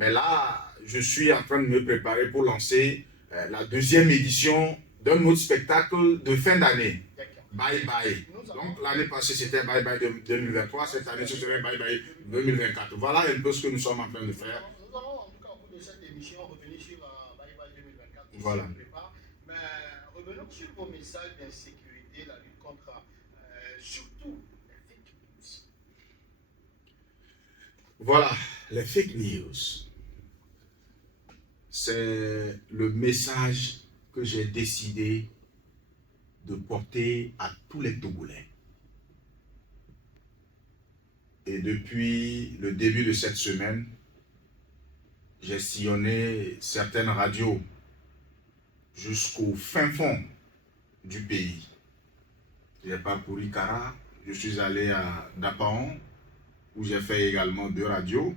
Mais là, je suis en train de me préparer pour lancer la deuxième édition d'un autre spectacle de fin d'année. Bye Bye. Donc l'année passée, c'était Bye Bye 2023. Cette année, ce serait Bye Bye 2024. Voilà un peu ce que nous sommes en train de faire. Nous allons en tout cas au bout de cette émission revenir sur Bye Bye 2024. Voilà. Mais revenons sur vos messages d'insécurité, la lutte contre surtout les fake news. Voilà, les fake news. C'est le message que j'ai décidé de porter à tous les Togolais. Et depuis le début de cette semaine, j'ai sillonné certaines radios jusqu'au fin fond du pays. J'ai parcouru Kara, je suis allé à Dapaon, où j'ai fait également 2 radios,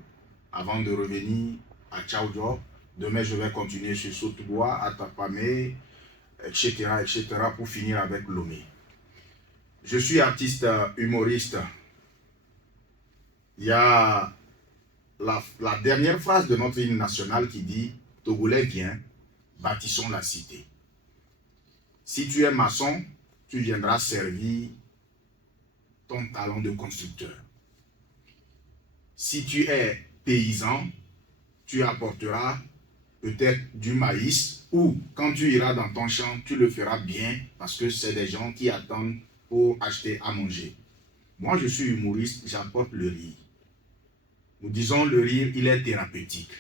avant de revenir à Tchaoudjo. Demain, je vais continuer sur Sotouboua, à Tapamé, etc., pour finir avec Lomé. Je suis artiste humoriste. Il y a la dernière phrase de notre hymne national qui dit « Togolais, viens, bâtissons la cité ». Si tu es maçon, tu viendras servir ton talent de constructeur. Si tu es paysan, tu apporteras peut-être du maïs ou quand tu iras dans ton champ, tu le feras bien parce que c'est des gens qui attendent pour acheter à manger. Moi, je suis humoriste, j'apporte le rire. Nous disons le rire, il est thérapeutique.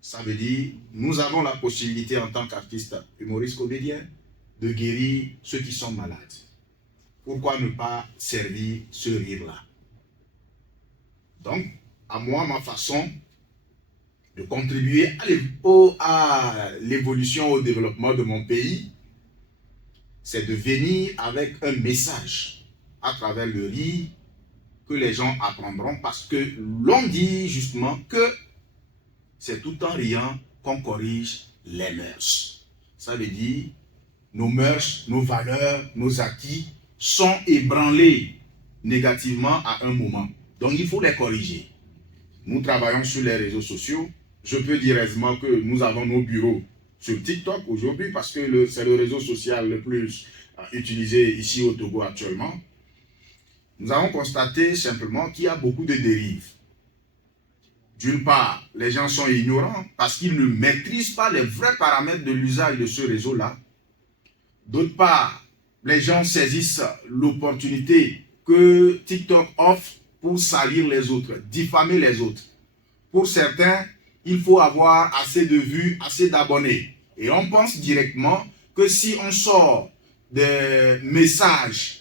Ça veut dire, nous avons la possibilité en tant qu'artiste humoriste comédien de guérir ceux qui sont malades. Pourquoi ne pas servir ce rire-là? Donc, à moi, ma façon de contribuer à l'évolution, au développement de mon pays, c'est de venir avec un message à travers le rire que les gens apprendront parce que l'on dit justement que c'est tout en riant qu'on corrige les mœurs. Ça veut dire nos mœurs, nos valeurs, nos acquis sont ébranlés négativement à un moment. Donc il faut les corriger. Nous travaillons sur les réseaux sociaux. Je peux dire aisément que nous avons nos bureaux sur TikTok aujourd'hui parce que c'est le réseau social le plus utilisé ici au Togo actuellement. Nous avons constaté simplement qu'il y a beaucoup de dérives. D'une part, les gens sont ignorants parce qu'ils ne maîtrisent pas les vrais paramètres de l'usage de ce réseau-là. D'autre part, les gens saisissent l'opportunité que TikTok offre pour salir les autres, diffamer les autres. Pour certains, il faut avoir assez de vues, assez d'abonnés. Et on pense directement que si on sort des messages,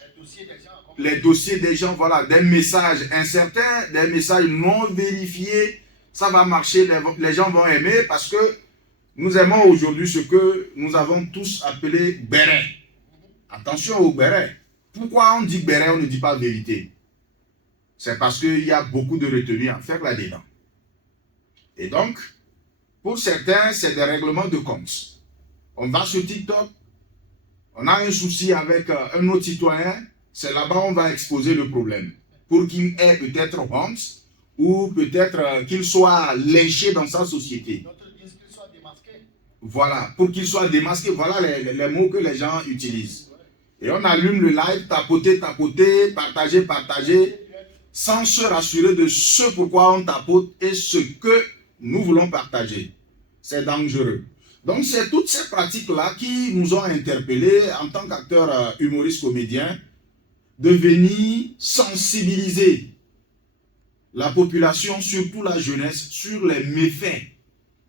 les dossiers des gens, voilà, des messages incertains, des messages non vérifiés, ça va marcher, les gens vont aimer parce que nous aimons aujourd'hui ce que nous avons tous appelé béret. Attention au béret. Pourquoi on dit béret, on ne dit pas vérité? C'est parce qu'il y a beaucoup de retenues à faire là-dedans. Et donc, pour certains, c'est des règlements de compte. On va sur TikTok, on a un souci avec un autre citoyen, c'est là-bas qu'on va exposer le problème. Pour qu'il ait peut-être honte ou peut-être qu'il soit lynché dans sa société. D'autres disent qu'il soit démasqué. Voilà, pour qu'il soit démasqué, voilà les mots que les gens utilisent. Et on allume le live, tapoter, partager, sans se rassurer de ce pourquoi on tapote et ce que nous voulons partager. C'est dangereux. Donc c'est toutes ces pratiques-là qui nous ont interpellés en tant qu'acteurs humoristes comédiens de venir sensibiliser la population, surtout la jeunesse, sur les méfaits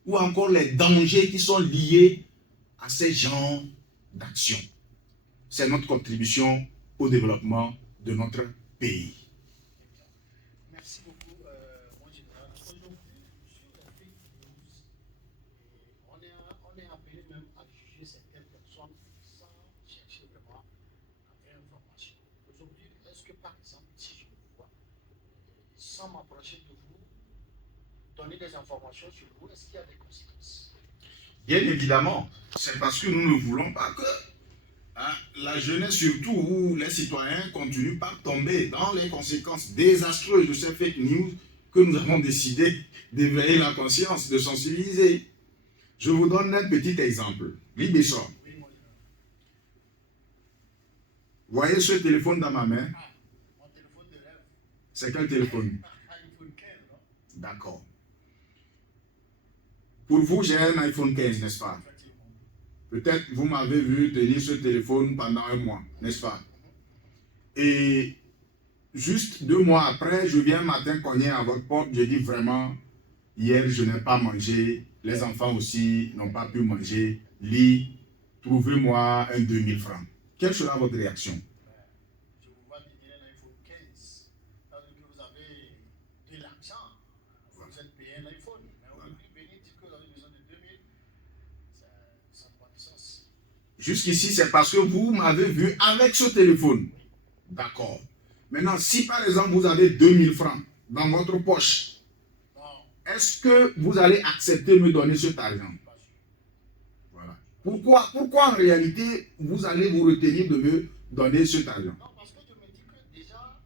ou encore les dangers qui sont liés à ces genres d'actions. C'est notre contribution au développement de notre pays. Merci beaucoup, mon général. Aujourd'hui, sur les fake news, on est appelé même à juger certaines personnes sans chercher vraiment la vraie information. Aujourd'hui, est-ce que par exemple, si je vous vois, sans m'approcher de vous, donner des informations sur vous, est-ce qu'il y a des conséquences? Bien évidemment, c'est parce que nous ne voulons pas que la jeunesse surtout ou les citoyens continuent par tomber dans les conséquences désastreuses de ces fake news que nous avons décidé d'éveiller la conscience, de sensibiliser. Je vous donne un petit exemple. Libessor. Voyez ce téléphone dans ma main. Mon téléphone de rêve. C'est quel téléphone? iPhone 15, non? D'accord. Pour vous, j'ai un iPhone 15, n'est-ce pas? Effectivement. Peut-être vous m'avez vu tenir ce téléphone pendant un mois, n'est-ce pas? Et juste 2 mois après, je viens un matin cogner à votre porte, je dis vraiment, hier je n'ai pas mangé, les enfants aussi n'ont pas pu manger, lit, trouvez-moi un 2000 francs. Quelle sera votre réaction? Je vous vois détenir un iPhone 15. Alors que vous avez de l'argent. Vous êtes payé un iPhone. Mais aujourd'hui, venir dire que vous avez besoin de 2000, ça n'a pas de sens. Jusqu'ici, c'est parce que vous m'avez vu avec ce téléphone. D'accord. Maintenant, si par exemple vous avez 2000 francs dans votre poche, Non, est-ce que vous allez accepter de me donner cet argent? pas sûr. Voilà. Pourquoi en réalité vous allez vous retenir de me donner cet argent? Non, parce que je me dis que déjà,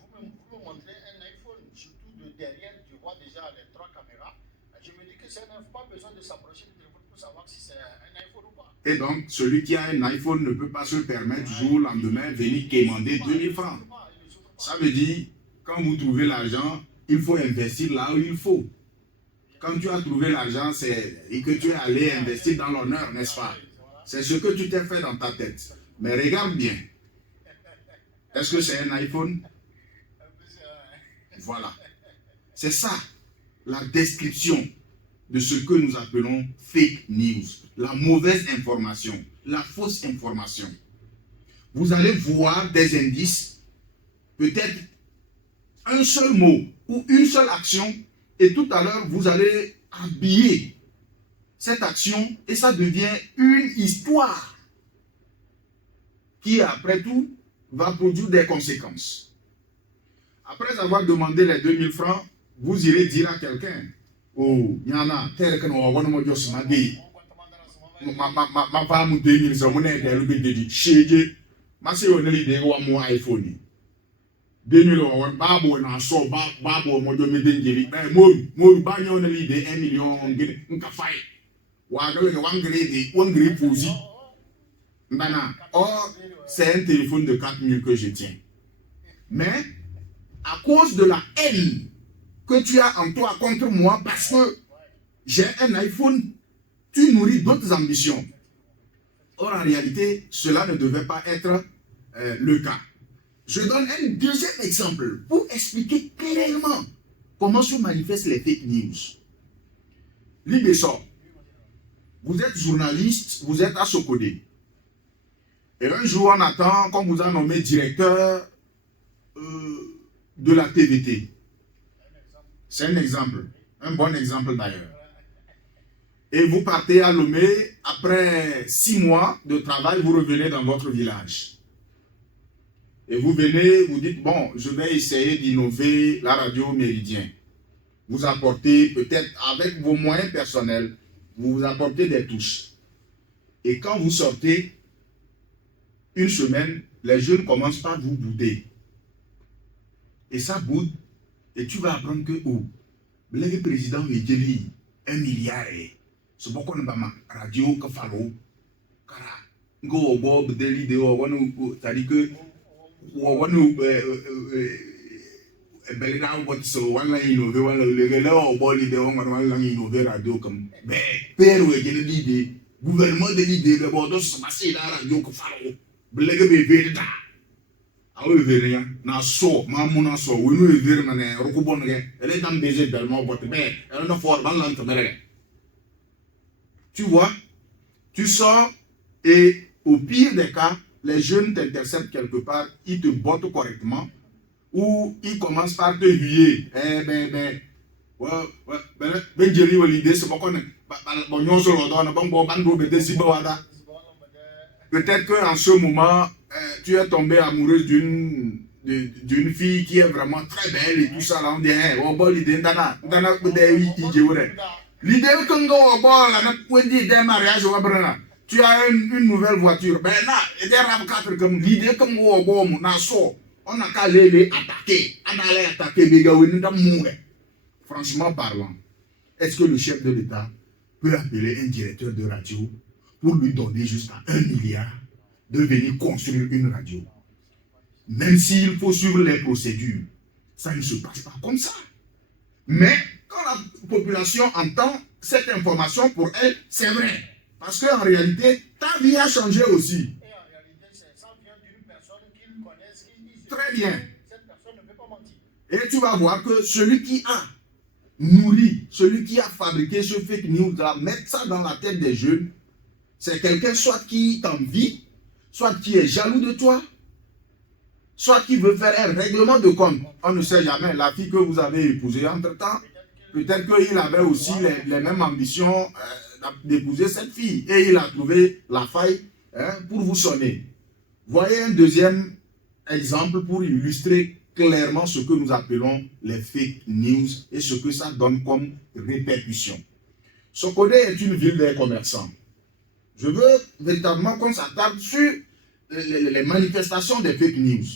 vous me montrez un iPhone, surtout de derrière, je vois déjà les 3 caméras. Je me dis que c'est un iPhone, pas besoin de s'approcher du téléphone pour savoir si c'est un iPhone ou pas. Et donc, celui qui a un iPhone ne peut pas se permettre du jour au lendemain venir quémander 2000 francs. Ça veut dire, quand vous trouvez l'argent, il faut investir là où il faut. Quand tu as trouvé l'argent, c'est que tu es allé investir dans l'honneur, n'est-ce pas? C'est ce que tu t'es fait dans ta tête. Mais regarde bien. Est-ce que c'est un iPhone? Voilà. C'est ça, la description de ce que nous appelons fake news. La mauvaise information, la fausse information. Vous allez voir des indices, peut-être un seul mot ou une seule action, et tout à l'heure, vous allez habiller cette action et ça devient une histoire qui, après tout, va produire des conséquences. Après avoir demandé les 2000 francs, vous irez dire à quelqu'un, oh, Yana, tel que nous avons dit, ma femme 2000 francs, mon aide, elle dit, chérie, ma sœur, on a l'idée de mon iPhone. 2000 francs, babo na so babo mojo medengiri mo ba nyo na lide 1 million nka fai wa gele wangri posi ndana or c'est un téléphone de 4000 que je tiens, mais à cause de la haine que tu as en toi contre moi parce que j'ai un iPhone, tu nourris d'autres ambitions. Or en réalité cela ne devait pas être le cas. Je donne un deuxième exemple pour expliquer clairement comment se manifestent les fake news. Libessor, vous êtes journaliste, vous êtes à Sokodé. Et un jour, on attend qu'on vous a nommé directeur de la TVT. C'est un exemple, un bon exemple d'ailleurs. Et vous partez à Lomé, après 6 mois de travail, vous revenez dans votre village. Et vous venez, vous dites, bon, je vais essayer d'innover la radio Méridien. Vous apportez, peut-être avec vos moyens personnels, vous apportez des touches. Et quand vous sortez, une semaine, les jeunes commencent par vous bouder. Et ça boude, et tu vas apprendre que, oh, le président est dit 1 milliard. C'est pourquoi on va la radio, que falo, car, go, bob, deli, de, c'est-à-dire que, one belina what so one line innover one le o boli de one line innover radio comme père we gene l'idée gouvernement de l'idée de bodo so passer la radio ko faro blege be verita awo veria na so mamuna so we no ver na ne roko bon ge ele dam beze tellement bot be elle no for ban lan tomere. Tu vois, tu sors et au pire des cas, les jeunes t'interceptent quelque part, ils te bottent correctement, ou ils commencent par te huer. Peut-être qu'en ce moment, tu es tombé amoureuse d'une fille qui est vraiment très belle et tout ça. Là, on dit, l'idée que mariage tu as une nouvelle voiture. Ben là, il y a 4 comme l'idée comme on a qu'à aller attaquer. On allait attaquer les gars, on est mourir. franchement parlant, est-ce que le chef de l'État peut appeler un directeur de radio pour lui donner jusqu'à 1 milliard de venir construire une radio? Même s'il faut suivre les procédures, ça ne se passe pas comme ça. Mais quand la population entend cette information, pour elle, c'est vrai. Parce qu'en réalité, ta vie a changé aussi. Et en réalité, ça vient d'une personne qu'ils connaissent, qu'ils disent. Très bien. Cette personne ne peut pas mentir. Et tu vas voir que celui qui a nourri, celui qui a fabriqué ce fake news, là, mettre ça dans la tête des jeunes, c'est quelqu'un soit qui t'envie, soit qui est jaloux de toi, soit qui veut faire un règlement de compte. On ne sait jamais. La fille que vous avez épousée entre-temps, peut-être qu'il avait aussi les mêmes ambitions d'épouser cette fille. Et il a trouvé la faille pour vous sonner. Voyez un deuxième exemple pour illustrer clairement ce que nous appelons les fake news et ce que ça donne comme répercussion. Sokode est une ville des commerçants. Je veux véritablement qu'on s'attarde sur les manifestations des fake news.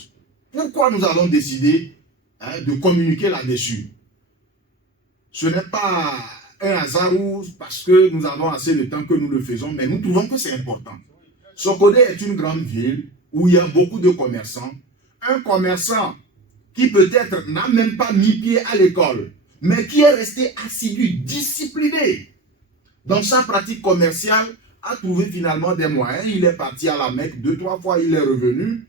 Pourquoi nous avons décidé de communiquer là-dessus? Ce n'est pas un hasard ou parce que nous avons assez de temps que nous le faisons, mais nous trouvons que c'est important. Sokode est une grande ville où il y a beaucoup de commerçants. Un commerçant qui peut-être n'a même pas mis pied à l'école, mais qui est resté assidu, discipliné dans sa pratique commerciale, a trouvé finalement des moyens. Il est parti à la Mecque 2-3 fois, il est revenu.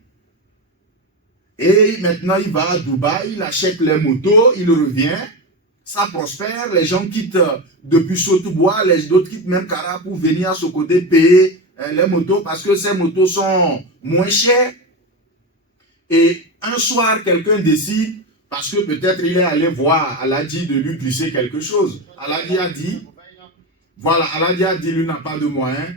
Et maintenant, il va à Dubaï, il achète les motos, il revient. Ça prospère, les gens quittent depuis Sotobois, les autres quittent même Kara pour venir à ce côté payer les motos parce que ces motos sont moins chères. Et un soir, quelqu'un décide, parce que peut-être il est allé voir Aladji de lui glisser quelque chose. Aladji a dit, voilà, Aladji a dit, lui n'a pas de moyens.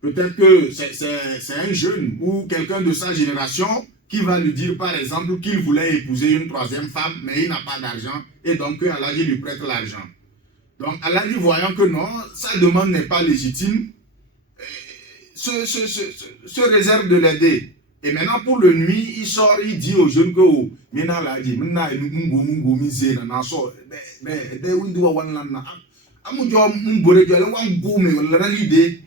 Peut-être que c'est un jeune ou quelqu'un de sa génération qui va lui dire, par exemple, qu'il voulait épouser une troisième femme, mais il n'a pas d'argent, et donc Aladji lui prête l'argent. Donc Aladji, voyant que non, sa demande n'est pas légitime, se réserve de l'aider. Et maintenant, pour le nuit, il sort, il dit aux jeunes que Mina l'a dit, Mina mungo misé na so de windu wa wan na amujo mbore jole wan gume wala lide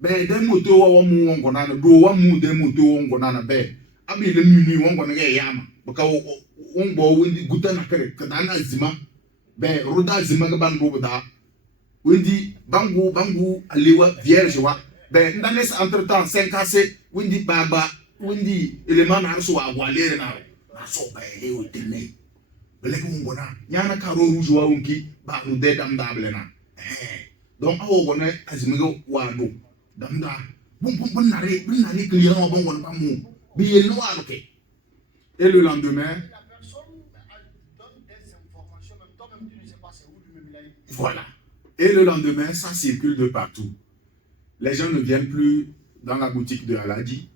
be de moto wa mu wongo na do wa mu de moto wongo na be abi le mini wongo na yama baka wongo windi guta na kare kadana zima be ruda zima ga bango da windi bangu alewa vierge wa be ndane entre temps 5 assez windi baba windi élément na so agwalere na so ba ele o tene bele ko ngona nyana ka ro rouge wa unki ba no de dam dable na donc awo gona azimigo wa do dam da bum nare client wa bon gona mu bi el no wa ke. Et le lendemain, La personne donne des informations, même toi-même tu ne sais pas c'est où lui-même il a eu. voilà. Et le lendemain, ça circule de partout. Les gens ne viennent plus dans la boutique de Aladji.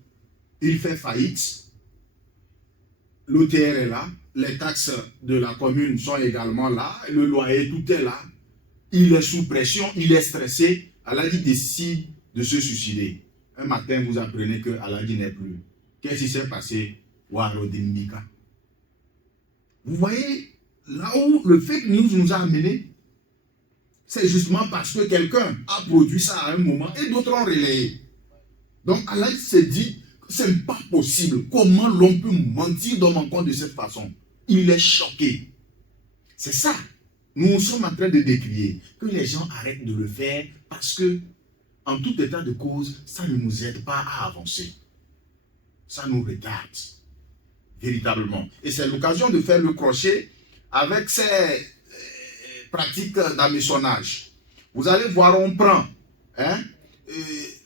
Il fait faillite. L'OTR est là. Les taxes de la commune sont également là. Le loyer, tout est là. Il est sous pression. Il est stressé. Aladji décide de se suicider. Un matin, vous apprenez que Aladji n'est plus. Qu'est-ce qui s'est passé? Warodindika. Vous voyez, là où le fake news nous a amenés, c'est justement parce que quelqu'un a produit ça à un moment et d'autres ont relayé. Donc Aladji s'est dit, c'est pas possible. Comment l'on peut mentir dans mon compte de cette façon? Il est choqué. C'est ça. Nous sommes en train de décrier que les gens arrêtent de le faire parce que, en tout état de cause, ça ne nous aide pas à avancer. Ça nous retarde. Véritablement. Et c'est l'occasion de faire le crochet avec ces pratiques d'hameçonnage. Vous allez voir, on prend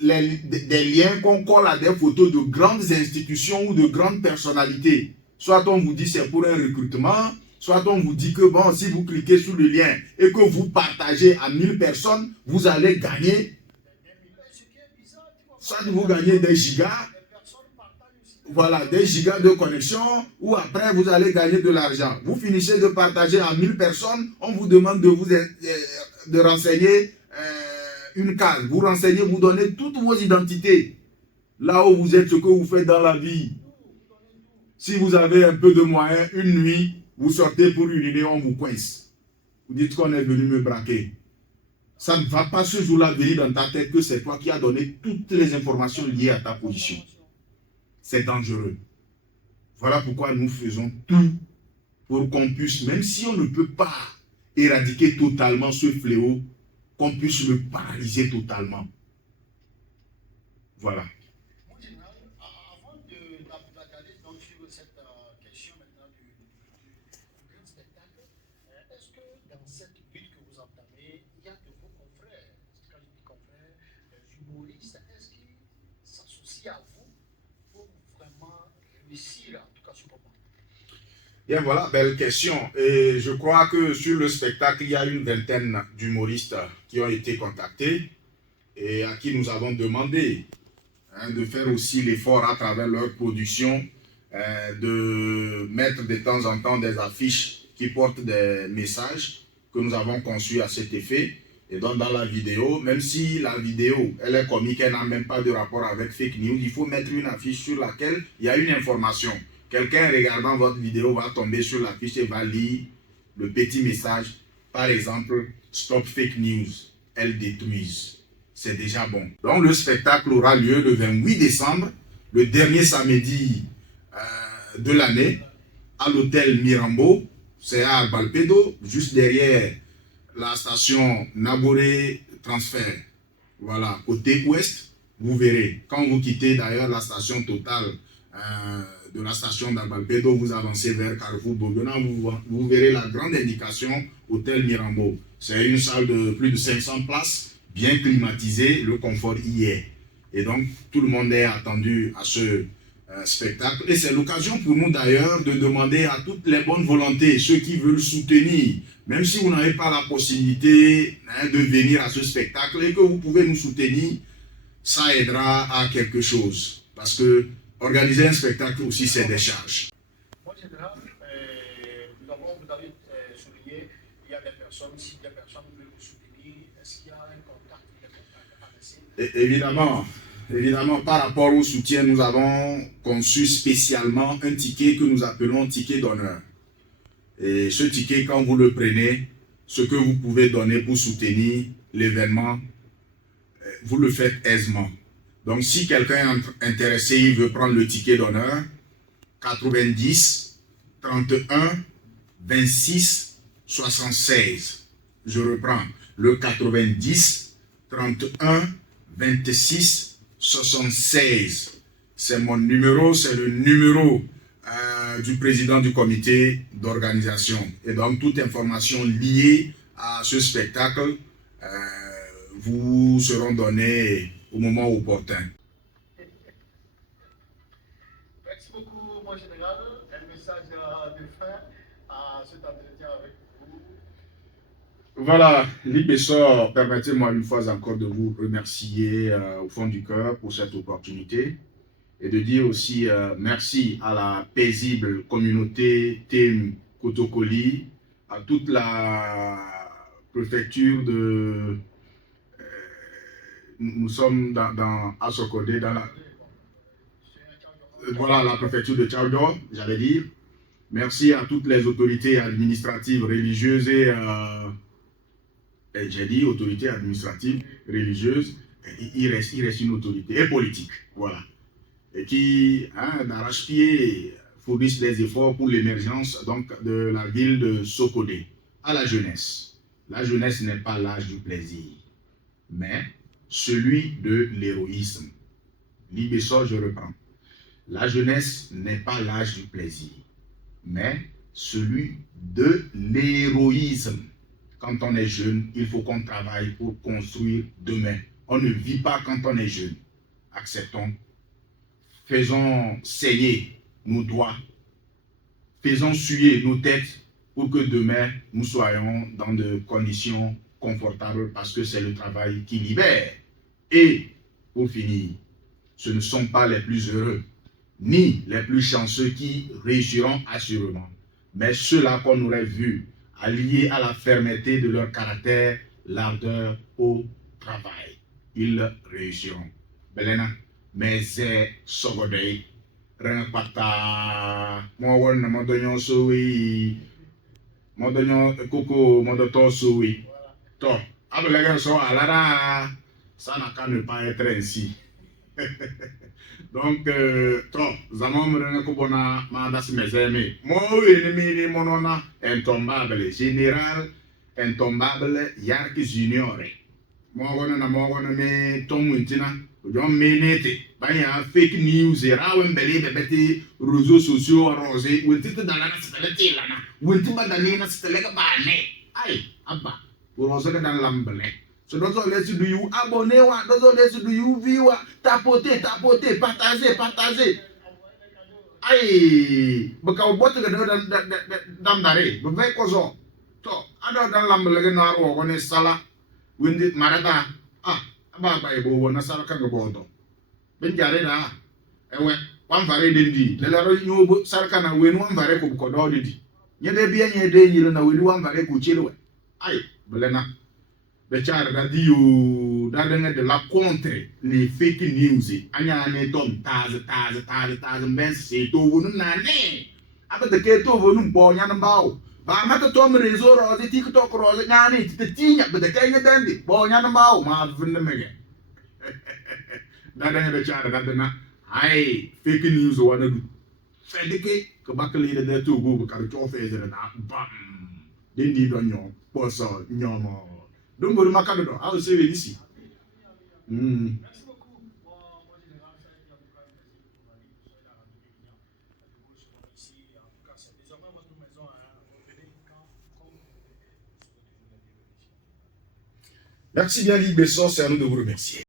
des liens qu'on colle à des photos de grandes institutions ou de grandes personnalités. Soit on vous dit c'est pour un recrutement, soit on vous dit que bon, si vous cliquez sur le lien et que vous partagez à 1000 personnes, vous allez gagner. Soit vous gagnez des gigas, voilà, des gigas de connexion, ou après vous allez gagner de l'argent. Vous finissez de partager à 1000 personnes, on vous demande de renseigner une case. Vous renseignez, vous donnez toutes vos identités. Là où vous êtes, ce que vous faites dans la vie. Si vous avez un peu de moyens, une nuit, vous sortez pour uriner, on vous coince. vous dites qu'on est venu me braquer. Ça ne va pas ce jour-là venir dans ta tête que c'est toi qui as donné toutes les informations liées à ta position. C'est dangereux. Voilà pourquoi nous faisons tout pour qu'on puisse, même si on ne peut pas éradiquer totalement ce fléau, qu'on puisse le paralyser totalement. Voilà. Mon général, avant d'aller donc sur cette question maintenant du grand spectacle, est-ce que dans cette lutte que vous entamez, il y a de vos confrères, quand je dis confrères, humoristes, est-ce qu'ils s'associent à vous pour vraiment réussir en tout cas ce combat? Bien voilà, belle question. Et je crois que sur le spectacle, il y a une vingtaine d'humoristes qui ont été contactés et à qui nous avons demandé de faire aussi l'effort à travers leur production, de mettre de temps en temps des affiches qui portent des messages que nous avons conçus à cet effet. Et donc dans la vidéo, même si la vidéo, elle est comique, elle n'a même pas de rapport avec fake news, il faut mettre une affiche sur laquelle il y a une information. Quelqu'un regardant votre vidéo va tomber sur l'affiche et va lire le petit message. Par exemple, Stop Fake News, elles détruisent. C'est déjà bon. Donc le spectacle aura lieu le 28 décembre, le dernier samedi de l'année, à l'hôtel Mirambo. C'est à Balpedo, juste derrière la station Naboré Transfert. Voilà, côté ouest, vous verrez. Quand vous quittez d'ailleurs la station Total de la station d'Albalpedo, vous avancez vers Carrefour Bourguenan, vous verrez la grande indication Hôtel Mirambo. C'est une salle de plus de 500 places, bien climatisée, le confort y est. Et donc, tout le monde est attendu à ce spectacle. Et c'est l'occasion pour nous d'ailleurs de demander à toutes les bonnes volontés, ceux qui veulent soutenir, même si vous n'avez pas la possibilité de venir à ce spectacle et que vous pouvez nous soutenir, ça aidera à quelque chose. Parce que organiser un spectacle aussi, c'est des charges. Moi, général, vous avez souligné, il y a des personnes, si des personnes veulent vous soutenir, est-ce qu'il y a un contact, des contacts à laisser? Évidemment, par rapport au soutien, nous avons conçu spécialement un ticket que nous appelons ticket d'honneur. Et ce ticket, quand vous le prenez, ce que vous pouvez donner pour soutenir l'événement, vous le faites aisément. Donc, si quelqu'un est intéressé, il veut prendre le ticket d'honneur, 90 31 26 76. Je reprends, le 90 31 26 76. C'est mon numéro, c'est le numéro du président du comité d'organisation. Et donc, toute information liée à ce spectacle vous seront données au moment opportun. Merci beaucoup, mon général. Un message de fin à cet entretien avec vous. Voilà, Libessor, permettez-moi une fois encore de vous remercier au fond du cœur pour cette opportunité et de dire aussi merci à la paisible communauté Team Kotokoli, à toute la préfecture de... nous sommes dans Asokode, dans la... Voilà, la préfecture de Tchaoudor, j'allais dire. Merci à toutes les autorités administratives, religieuses et j'ai dit autorités administratives, religieuses, il reste une autorité, et politique, voilà. Et qui, d'arrache-pied, fournissent des efforts pour l'émergence de la ville de Sokodé. À la jeunesse. La jeunesse n'est pas l'âge du plaisir, mais celui de l'héroïsme. Libessor, je reprends. La jeunesse n'est pas l'âge du plaisir, mais celui de l'héroïsme. Quand on est jeune, il faut qu'on travaille pour construire demain. On ne vit pas quand on est jeune. Acceptons. Faisons saigner nos doigts. Faisons suer nos têtes pour que demain, nous soyons dans de conditions confortables parce que c'est le travail qui libère. Et, pour finir, ce ne sont pas les plus heureux, ni les plus chanceux qui réussiront assurément, mais ceux-là qu'on aurait vus alliés à la fermeté de leur caractère, l'ardeur au travail. Ils réussiront. Belena, mais c'est Sogodei. Renapata, moi, on n'a pas donné Modonyo Koko Modoto Soui. To, Abelagan so Alara, ça n'a qu'à ne pas être ainsi. Donc, to, Zamon Renakobona, Mandas Mezeme, mon ennemi, monona, intombable, général, intombable, Yarki Junior. Mogona me Tomuntina, John Menete, Baya fake news, Rawen Belé, Betty, réseaux sociaux arrosés, ou titre dans la nationalité, Lana, ou titre dans la nationalité, Aïe, Abba, pour on se dans l'ambelé. So those all let's do you abonner, those all let's do you view, tapoter, partager. Aïe, because what the dam dare, but very cause. So, I don't l'ambelé, no, on is sala. Windi marata aba ibo wona sara kanga bodo ben jare na ewe wan vare dendi le laro nyobo sara kana wen wan vare ko ko do di nye de bia nye de nyiro na wen wan vare ko chirwe ai belena be chara da dio da de la contre les fake news anya ne tom taz ben se to wonu na ne aba de ke to wonu mbo nya na bawo ba mata tom rezo ro de TikTok ro de nyani ti tinya be de kenya dandi bo nya na bawo ma vinde mege da de chara da na ai fake news wana du fedike ko bakali de to go ka to fezere na bam dendi do nyo poso nyomo donc le macado do ah c'est ici Merci beaucoup. Mon général, ça a été en tout cas un plaisir pour aller sur la radio Bénia. Nous serons ici. En tout cas, c'est désormais votre maison. Revenez quand vous voulez. Vous serez toujours les bienvenus. Merci bien, Guy Besson, c'est à nous de vous remercier.